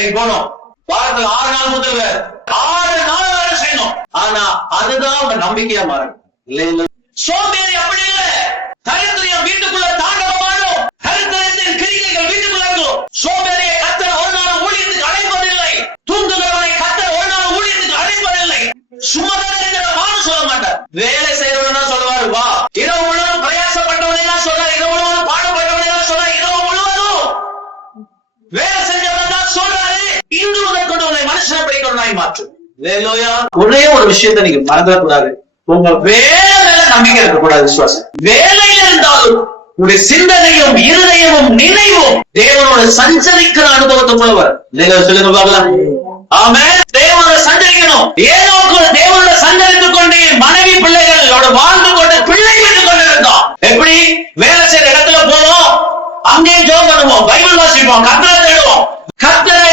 வேலைக்கு போகணும், வாரத்துல 6 நாள் முதல்ல 6 நாள் வேலை செய்யணும். ஆனா அதுதான் அவங்க நம்பிக்கையா மாறும். இல்ல சோம்பேறி அப்படி இல்ல. தரித்திரம் வீட்டுக்குள்ள தாண்டவமாடும். தரித்திரத்தின் கிரிகைகள் வீட்டுக்குள்ள இருக்கும். சோம்பேறியை கர்த்தர் ஒரு நாள் ஊழியத்துக்கு அழைப்பதில்லை. தூங்குகிறவனை கர்த்தர் ஒரு நாள் ஊழியத்துக்கு அழைப்பதில்லை. சும்மாதான் இருக்கிறவனு சொல்ல மாட்டார். வேலை செய்யறவனா சொல்லுவாரு, வா. இரவு முழுவதும் பிரயாசப்பட்டவனை எல்லாம் சொல்றாரு, இரவு முழுவதும் பாடுபட்டவனை எல்லாம் சொல்றாரு, இரவு முழுவதும் வேலை செஞ்சவன் தான் சொல்றாரு. இன்று முதல் கொண்டு உன்னை மனுஷனை படிக்கிறவனாய் மாற்றும். ஒரே ஒரு விஷயத்தை நீங்க மறந்துடக்கூடாது, உங்க வேலை நம்பிக்கை இருக்கக்கூடாது. விசுவாசம் வேலையில இருந்தாலும் உங்களுடைய சிந்தனையும் இருதயமும் நினைவும் தேவனோட சஞ்சரிக்கிற அனுபவத்துக்குள்ள வரும். சொல்லுங்க பார்க்கலாம். ஆமென். தேவனோட சஞ்சரிக்கணும். ஏதோ தேவனோட சஞ்சரித்துக் கொண்டே மனைவி பிள்ளைகளோட வாழ்ந்து கொண்ட பிள்ளை விட்டுக் கொண்டு இருந்தோம். எப்படி வேலை செய்யற இடத்துல போவோம், அங்கேயும் ஜெபம் பண்ணுவோம், பைபிள் வாசிப்போம், கர்த்தரை தேடுவோம். கர்த்தரை